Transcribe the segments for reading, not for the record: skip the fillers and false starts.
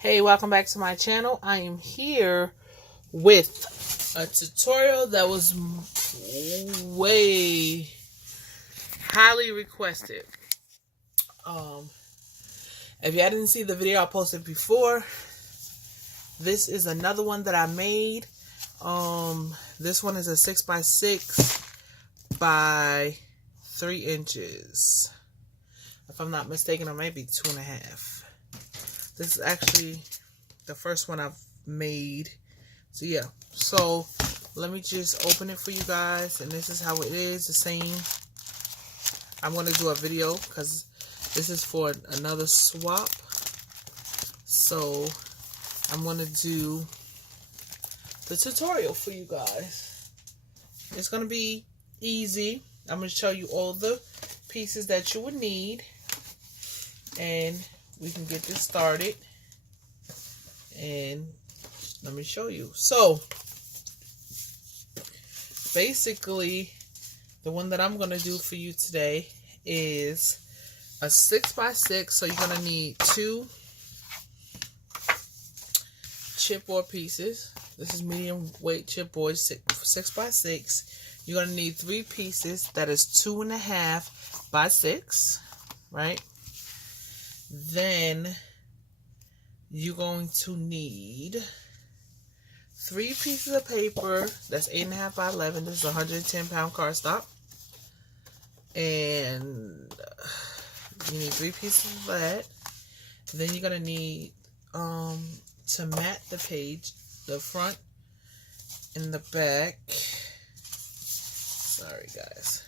Hey, welcome back to my channel. I am here with a tutorial that was way highly requested. If you didn't see the video I posted before, this is another one that I made. This one is a 6x6 by 3 inches. If I'm not mistaken, it might be 2.5. This is actually the first one I've made. So yeah, so let me just open it for you guys, and this is how it is, the same. I'm going to do a video because this is for another swap. So I'm going to do the tutorial for you guys. It's going to be easy. I'm going to show you all the pieces that you would need, and we can get this started. And let me show you. So basically, the one that I'm going to do for you today is a 6x6. So you're going to need 2 chipboard pieces. This is medium weight chipboard, 6x6. You're going to need 3 pieces. That is 2.5 by 6, right? Then you're going to need 3 pieces of paper. That's 8.5 by 11. This is a 110-pound cardstock. And you need 3 pieces of that. Then you're going to need, to mat the page, the front and the back. Sorry, guys.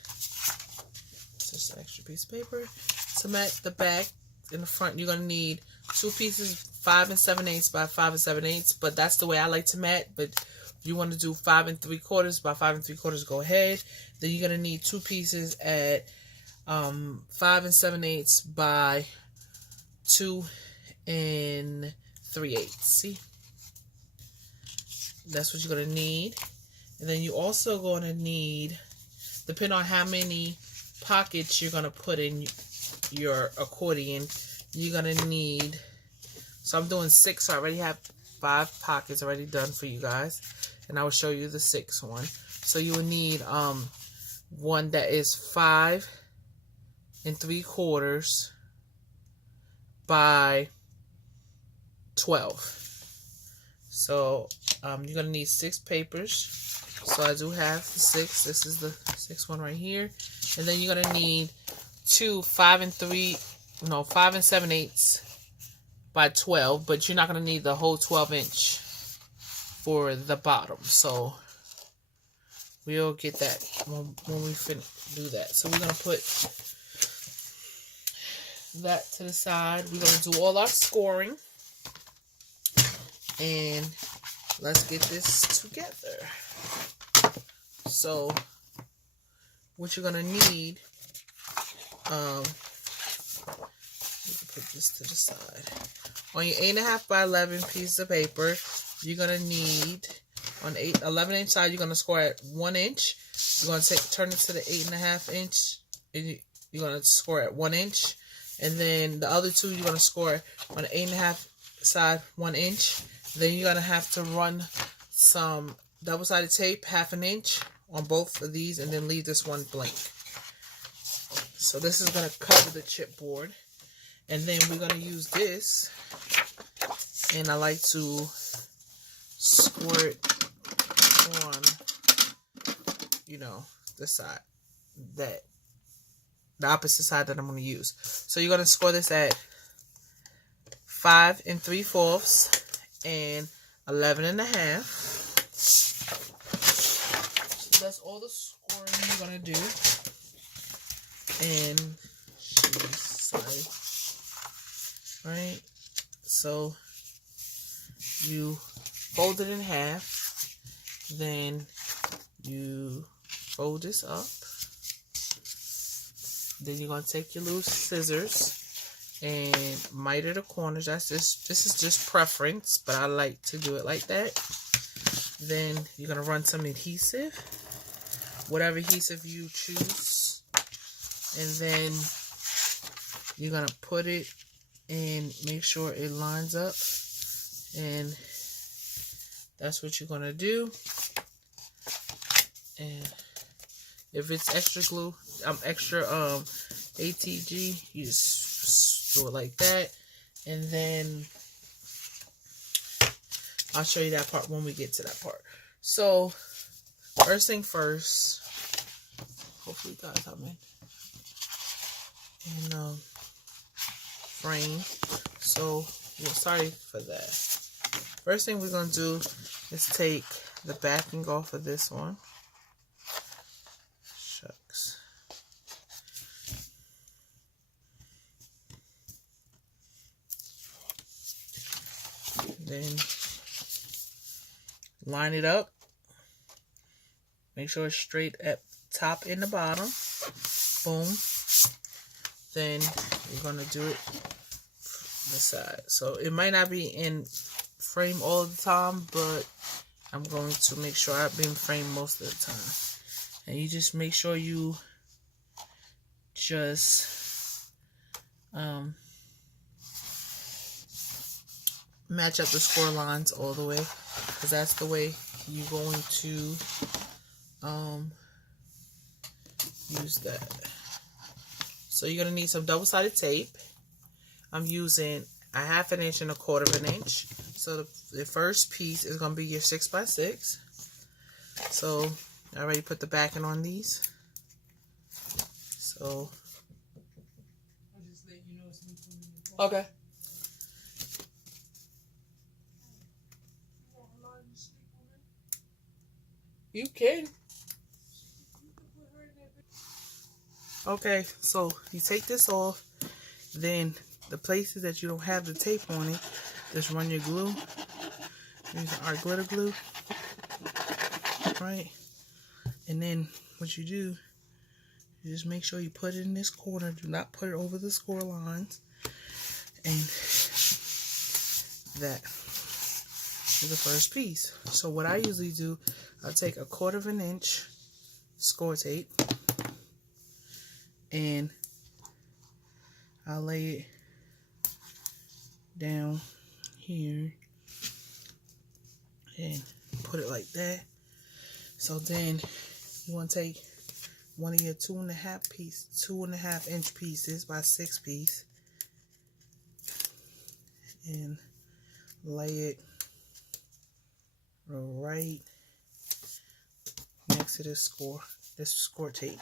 It's just an extra piece of paper. To mat the back in the front, you're going to need 2 pieces, 5 7/8 by 5 7/8. But that's the way I like to mat. But if you want to do 5 3/4 by 5 3/4, go ahead. Then you're going to need 2 pieces at 5 7/8 by 2 3/8. See? That's what you're going to need. And then you're also going to need, depending on how many pockets you're going to put in your accordion, you're going to need, so I'm doing 6, so I already have 5 pockets already done for you guys, and I will show you the 6th one. So you will need one that is 5 3/4 by 12. So you're going to need 6 papers. So I do have the 6. This is the 6th one right here. And then you're going to need 2 5 7/8 by 12, but you're not going to need the whole 12-inch for the bottom. So we'll get that when we do that. So we're going to put that to the side. We're going to do all our scoring, and let's get this together. So what you're going to need, put this to the side. On your 8.5 by 11 piece of paper, you're going to need, on 11-inch side, you're going to score at 1 inch. You're going to turn it to the 8.5 inch, and you're going to score at 1 inch. And then the other 2, you're going to score on the 8.5 side, 1 inch. Then you're going to have to run some double-sided tape, 1/2 inch on both of these, and then leave this one blank. So this is going to cover the chipboard. And then we're going to use this, and I like to squirt on, the side, the opposite side that I'm going to use. So you're going to score this at 5 3/4 and 11.5. So that's all the scoring you're going to do. And right, so you fold it in half, then you fold this up, then you're going to take your little scissors and miter the corners. This is just preference, but I like to do it like that. Then you're going to run some adhesive, whatever adhesive you choose, and then you're going to put it and make sure it lines up And that's what you're gonna do. And if it's extra glue, extra ATG, you just do it like that. And then I'll show you that part when we get to that part. So first thing first, hopefully you guys come in and frame. So sorry for that. First thing we're gonna do is take the backing off of this one. Shucks. Then line it up. Make sure it's straight at top and the bottom. Boom. Then you're gonna do it the side. So it might not be in frame all the time, but I'm going to make sure I've been framed most of the time. And you just make sure you just match up the score lines all the way, because that's the way you're going to use that. So you're going to need some double-sided tape. I'm using a 1/2 inch and a 1/4 inch. So the first piece is going to be your 6x6. So I already put the backing on these. So I'll just let you know it's me coming in. okay. You can. Okay, so you take this off. Then the places that you don't have the tape on it, just run your glue. Use our glitter glue. Right? And then what you do, you just make sure you put it in this corner. Do not put it over the score lines. And that is the first piece. So what I usually do, I'll take a 1/4 inch score tape and I'll lay it down here and put it like that. So then you want to take one of your 2.5 inch pieces by 6 piece and lay it right next to this score tape.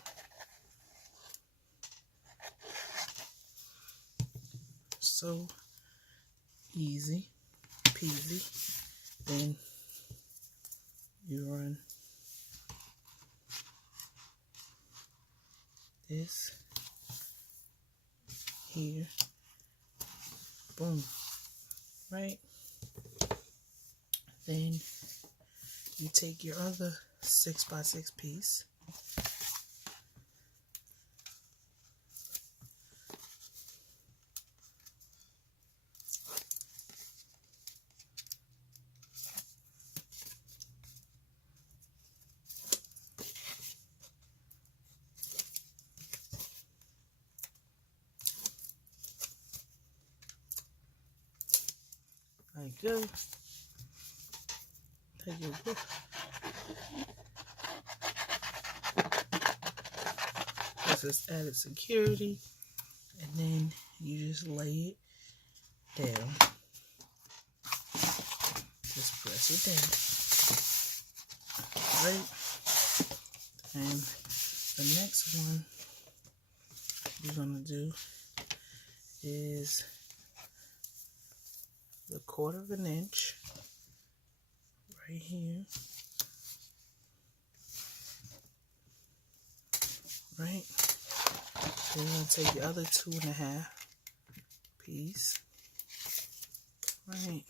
So easy peasy. Then you run this here, boom, right? Then you take your other 6x6 piece, like go. Take your book. This is added security, and then you just lay it down. Just press it down, right? And the next one you're gonna do is the 1/4 inch right here, right? Then you're gonna take the other 2.5 piece, right?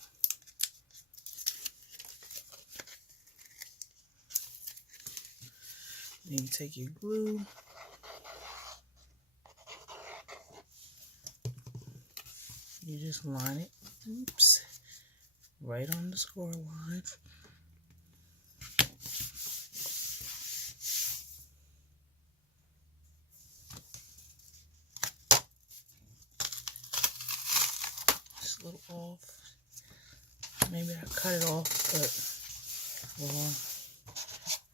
Then you take your glue, you just line it, oops, right on the score line. Just a little off. Maybe I cut it off, but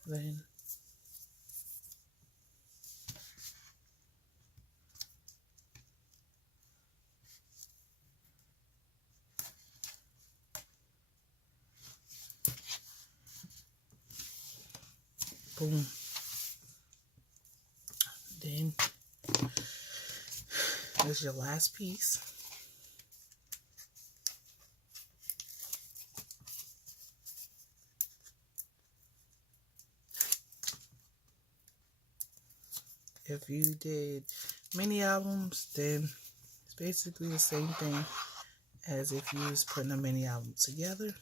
then boom. Then there's your last piece. If you did mini albums, then it's basically the same thing as if you was putting a mini album together.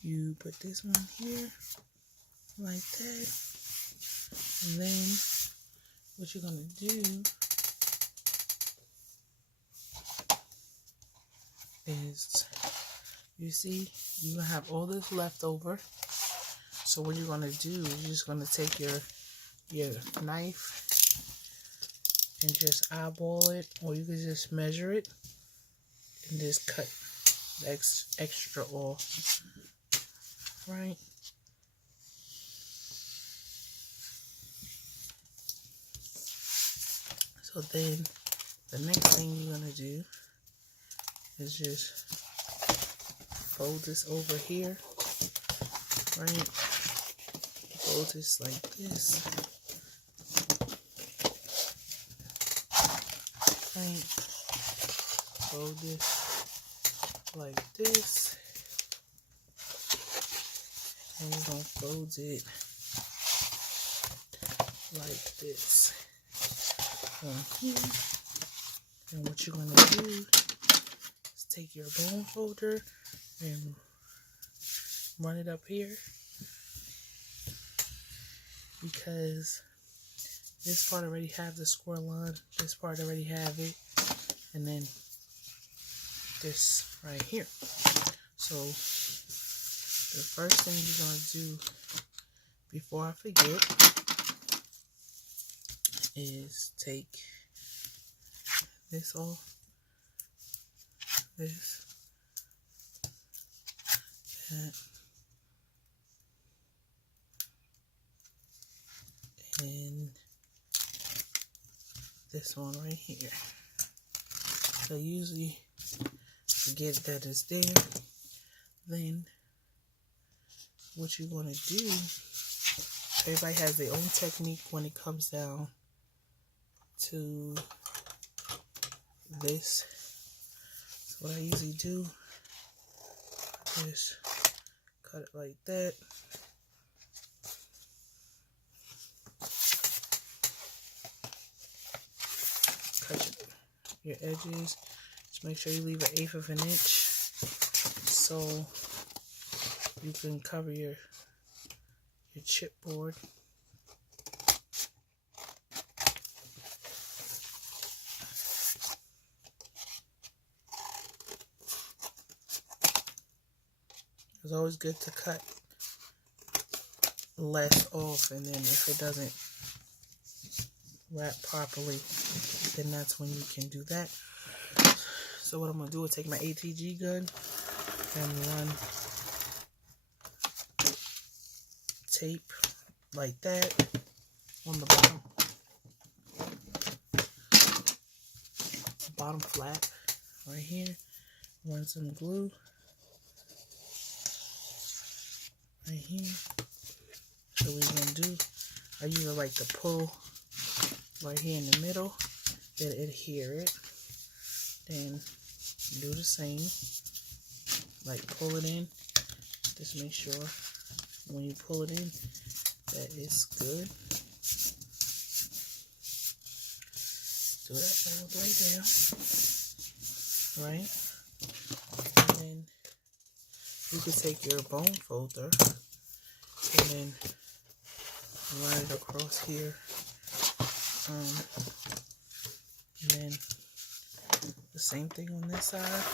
You put this one here, like that. And then what you're gonna do is, you see, you're gonna have all this left over. So what you're gonna do, you're just gonna take your knife and just eyeball it, or you can just measure it and just cut the extra off, right? So then the next thing you're gonna do is just fold this over here, right? Fold this like this, right? Fold this like this, and we're gonna fold it like this on here. And what you're gonna do is take your bone folder and run it up here, because this part already have the square line, this part already have it, and then this right here. So the first thing you're gonna do before I forget is take this off, this, that, and this one right here. So usually forget that it's there. Then what you're gonna do, everybody has their own technique when it comes down to this. So what I usually do is cut it like that. Cut your edges. Just make sure you leave 1/8 of an inch so you can cover your chipboard. It's always good to cut less off, and then if it doesn't wrap properly, then that's when you can do that. So what I'm going to do is take my ATG gun and run tape like that on the bottom flap right here. Run some glue right here. So what we're going to do, I usually like to pull right here in the middle, then adhere it. Then do the same, like pull it in. Just make sure when you pull it in that it's good. Do that all the way down, right? And then you can take your bone folder and then run it across here. And then the same thing on this side.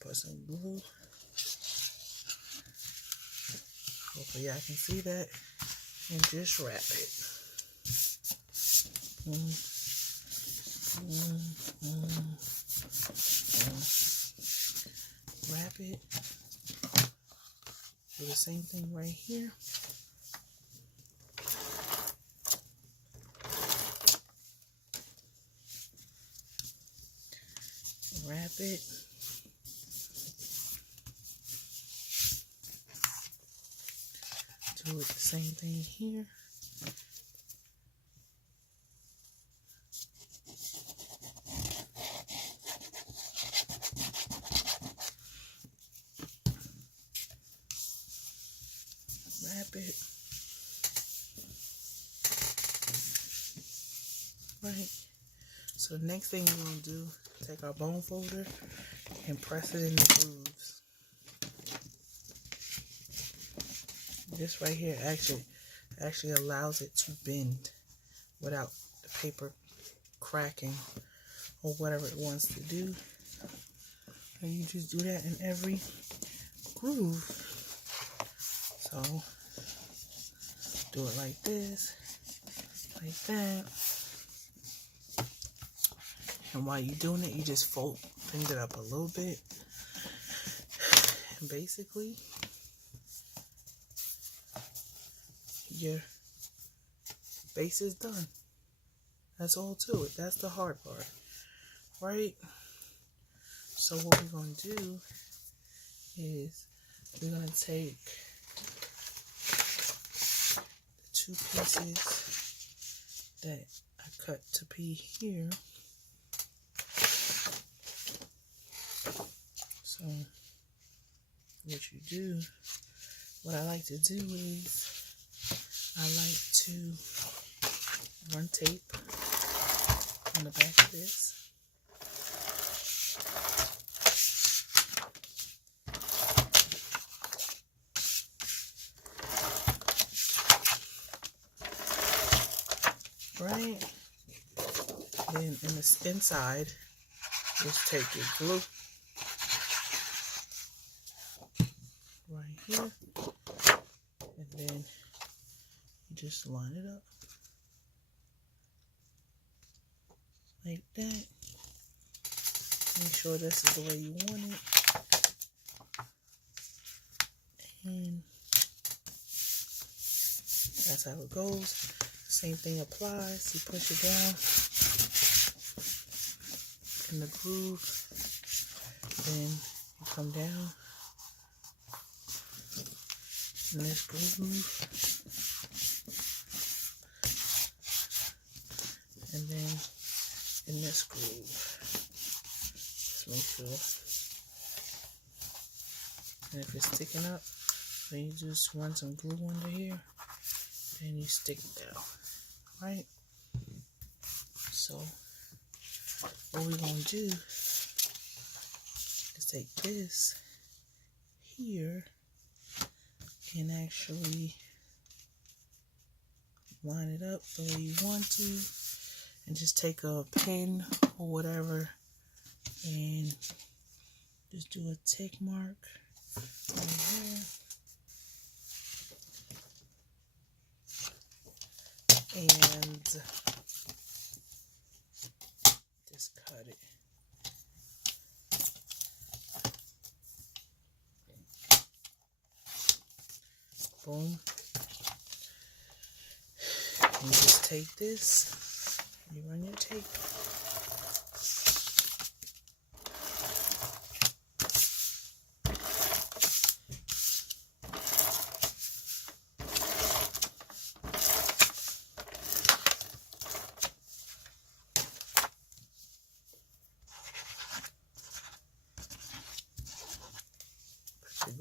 Put some glue. Hopefully y'all can see that. and just wrap it. Wrap it. Do the same thing right here. Wrap it. Do it the same thing here. Wrap it. Right. So the next thing we're going to do, take our bone folder and press it in the grooves. This right here actually allows it to bend without the paper cracking or whatever it wants to do. And you just do that in every groove. So do it like this, like that. And while you're doing it, you just bend it up a little bit. And basically, your base is done. That's all to it. That's the hard part, right? So what we're going to do is we're going to take the 2 pieces that I cut to be here. So what you do, what I like to do is I like to run tape on the back of this. Right? Then in the inside, just take your glue right here, and then you just line it up like that. Make sure this is the way you want it, and that's how it goes. Same thing applies. You push it down in the groove, then you come down in this groove, and then in this groove. Just make sure. And if it's sticking up, then you just run some glue under here, and you stick it down. Right? So what we're going to do is take this here and actually line it up the way you want to, and just take a pen or whatever and just do a tick mark right here. And just cut it. Boom. You just take this, you run your tape.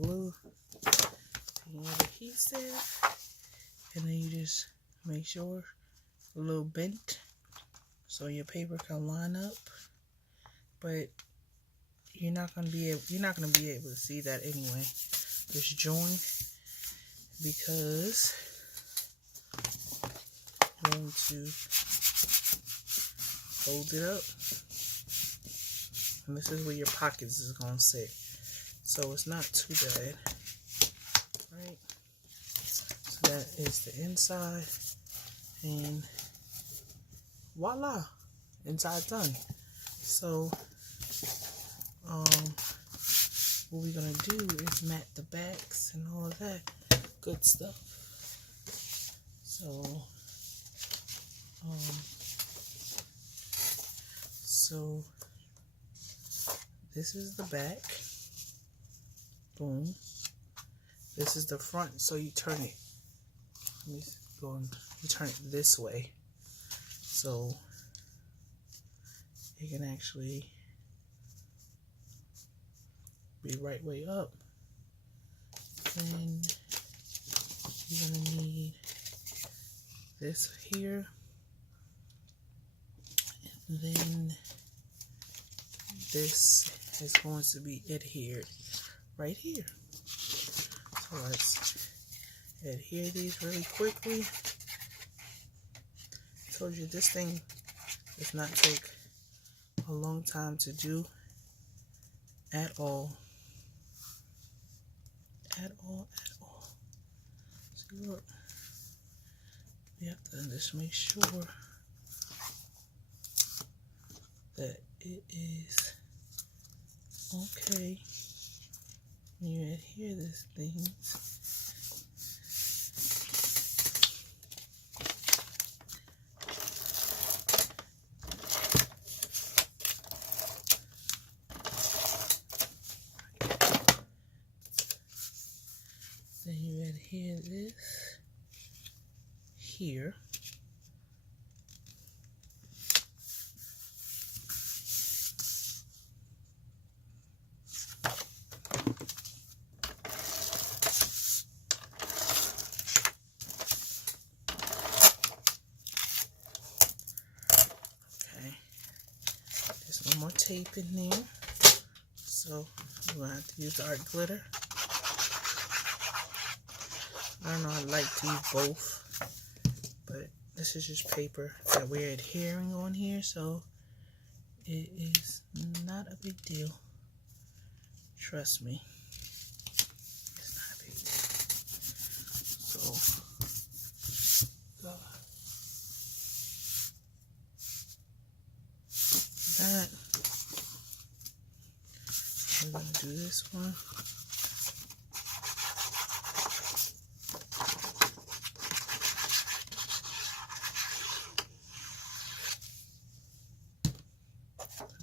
Glue the adhesive, and then you just make sure a little bent so your paper can line up, but you're not gonna be able to see that anyway. Just join, because you're going to hold it up, and this is where your pockets is gonna sit. So it's not too bad, right? So That is the inside, and voila, inside done. So what we're gonna do is mat the backs and all of that good stuff. So so this is the back. Boom. This is the front, so you turn it. Let me go and you turn it this way, so it can actually be right way up. Then you're gonna need this here, and then this is going to be adhered right here. So let's adhere these really quickly. I told you this thing does not take a long time to do at all. At all. See, look. We have to just make sure that it is okay when you adhere this thing. Then you adhere this here. Okay, there's one more tape in there, so we're gonna have to use the art glitter. I don't know, I like to use both, but this is just paper that we're adhering on here, so it is not a big deal. Trust me, it's not a big deal. So, that. We're going to do this one.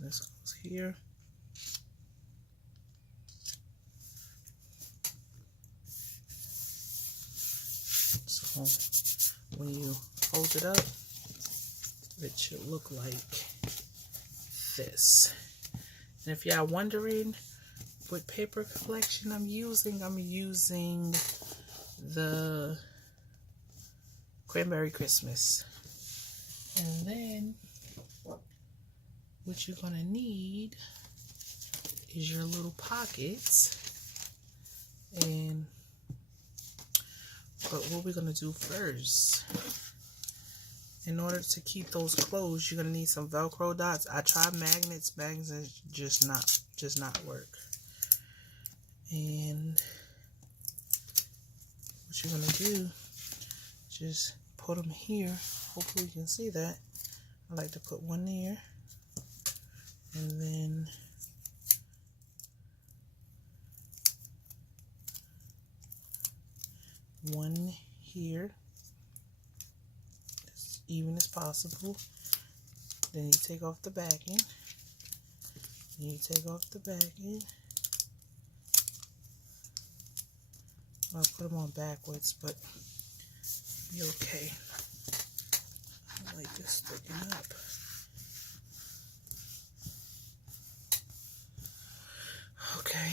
This goes here. So when you fold it up, it should look like this. And if y'all wondering what paper collection I'm using the Cranberry Christmas. And then what you're gonna need is your little pockets. And but what we're gonna do first, in order to keep those closed, you're gonna need some Velcro dots. I tried magnets just not work. And what you're gonna do, just put them here. Hopefully you can see that. I like to put one there, and then one here, as even as possible. Then you take off the backing. And you take off the backing. I'll put them on backwards, but be okay. I like this sticking up. Okay,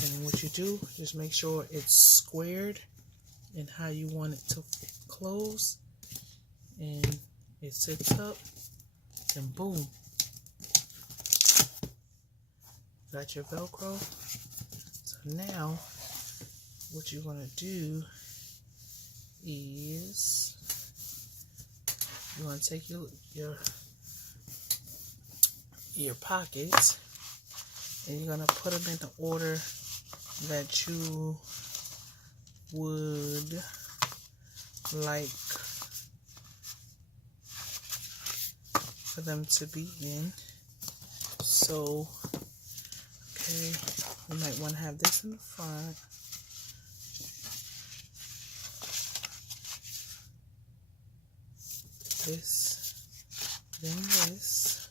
and then what you do, just make sure it's squared and how you want it to close, and it sits up, and boom, got your Velcro. So now what you're gonna do is you're gonna take your pockets, and you're gonna put them in the order that you would like for them to be in. So, okay, we might want to have this in the front. This, then this,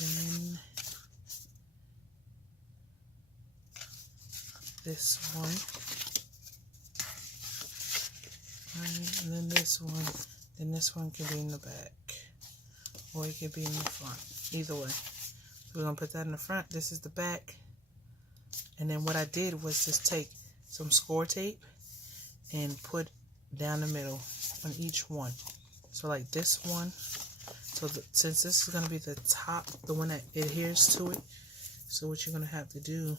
then this one, right, and then this one. Then this one can be in the back, or it could be in the front. Either way, so we're gonna put that in the front. This is the back, and then what I did was just take some score tape and put down the middle on each one. So like this one. So since this is gonna be the top, the one that adheres to it, so what you're gonna have to do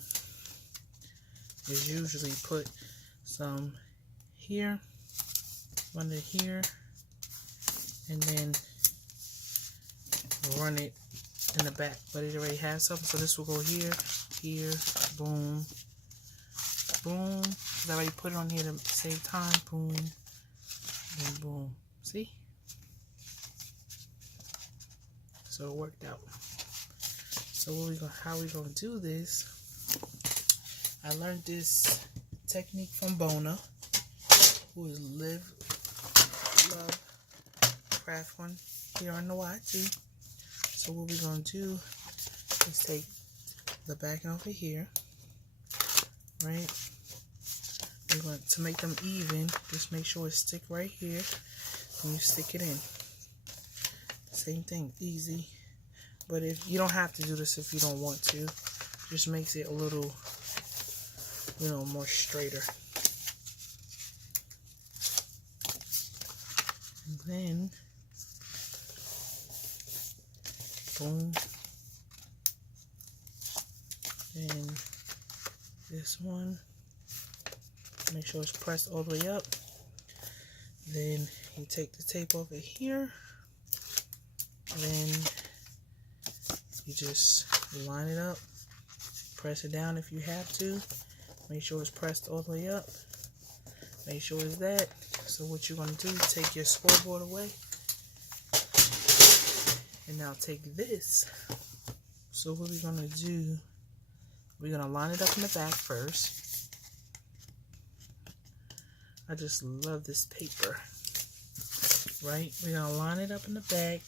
is usually put some here, under here, and then run it in the back. But it already has something, so this will go here, here, boom, boom. Because I already put it on here to save time. Boom, and boom. See? So it worked out. So how we gonna do this? I learned this technique from Bona, who is Love Craft one here on the YT. So what we're gonna do is take the back over here, right? We're going to make them even. Just make sure it stick right here, and you stick it in. Same thing, easy. But if you don't have to do this if you don't want to, just makes it a little, you know, more straighter. And then, boom. And this one, make sure it's pressed all the way up. Then you take the tape over here. Then you just line it up, press it down if you have to. Make sure it's pressed all the way up. Make sure it's that. So what you're going to do, take your scoreboard away. And now take this. So what we're going to do, we're going to line it up in the back first. I just love this paper. Right? We're going to line it up in the back.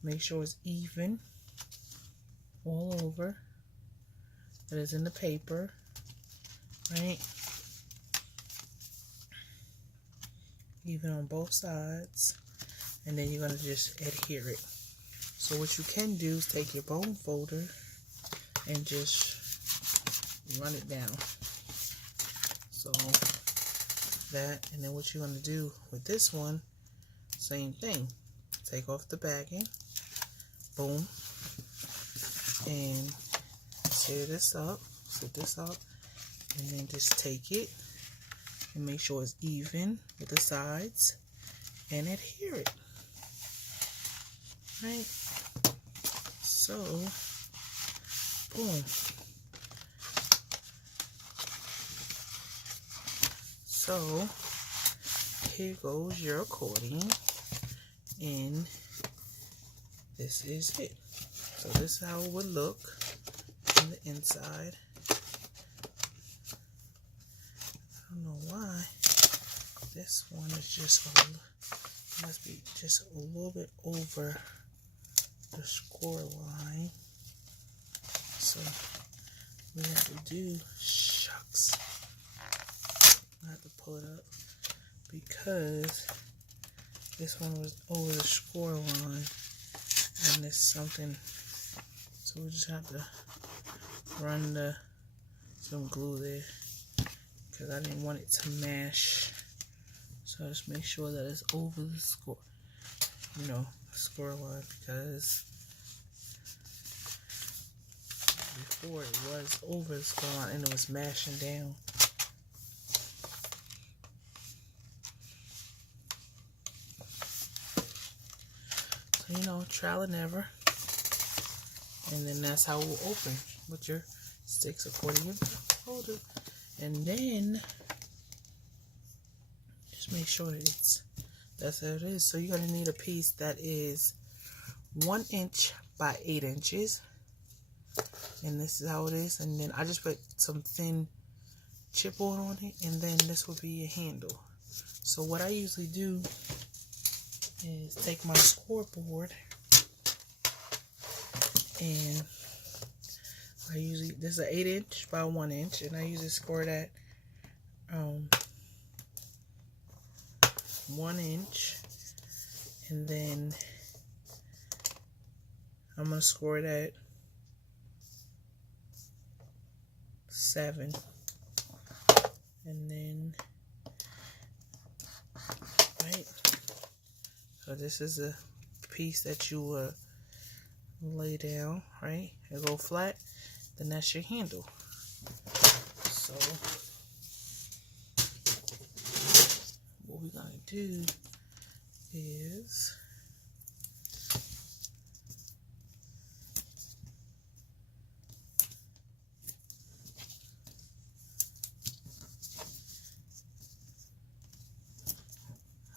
Make sure it's even all over. That is in the paper, right? Even on both sides. And then you're going to just adhere it. So what you can do is take your bone folder and just run it down. So that, and then what you're going to do with this one, same thing. Take off the backing. Boom. And set this up, and then just take it and make sure it's even with the sides and adhere it. Right? So, boom. So, here goes your accordion, and this is it. So this is how it would look on the inside. I don't know why this one is just must be just a little bit over the score line. So we have to do, shucks, I have to pull it up because this one was over the score line, and there's something. So we just have to run some glue there because I didn't want it to mash. So just make sure that it's over the score, score line, because before it was over the score line and it was mashing down. So, trial and error. And then that's how we'll open with your sticks according to the folder. And then just Just make sure that's how it is. So you're gonna need a piece that is 1 inch by 8 inches, and this is how it is. And then I just put some thin chipboard on it, and then this will be a handle. So what I usually do is take my scoreboard, and this is an 8 inch by 1 inch, and I usually score that 1 inch, and then I'm gonna score that 7, and then right. So this is a piece that you lay down, right? It'll go flat. Then that's your handle. So what we're gonna do is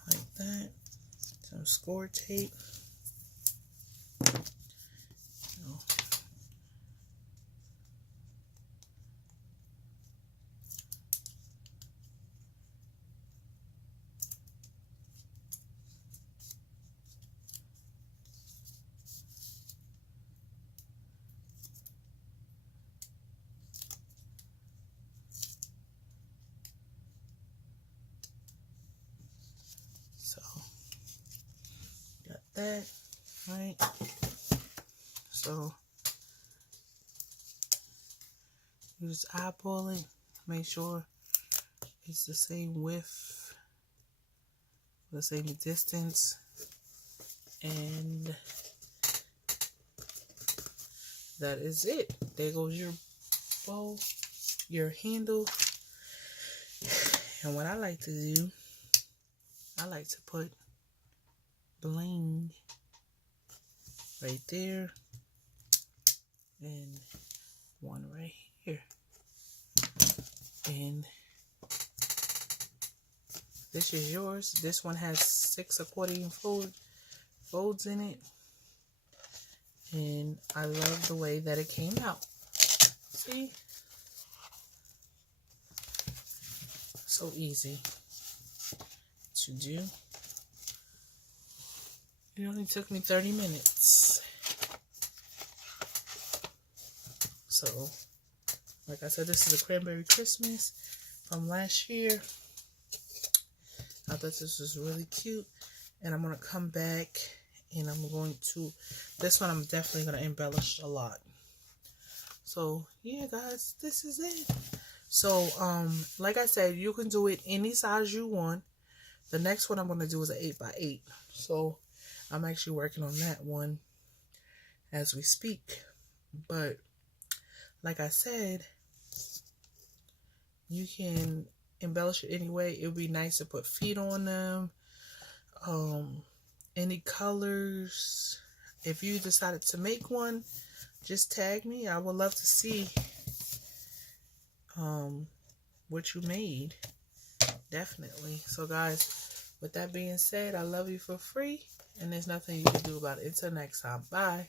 like that. Some score tape. That, right? So you just eyeball it, make sure it's the same width, the same distance, and that is it. There goes your bow, your handle. And what I like to do, I like to put bling right there, and one right here, and this is yours. This one has 6 accordion folds in it, and I love the way that it came out. See, so easy to do. It only took me 30 minutes. So, like I said, this is a Cranberry Christmas from last year. I thought this was really cute. And I'm going to come back and I'm going to, this one I'm definitely going to embellish a lot. So, yeah, guys, this is it. So, like I said, you can do it any size you want. The next one I'm going to do is an 8x8. So, I'm actually working on that one as we speak. But like I said, you can embellish it anyway. It would be nice to put feet on them. Any colors. If you decided to make one, just tag me. I would love to see what you made. Definitely. So guys, with that being said, I love you for free. And there's nothing you can do about it. Until next time. Bye.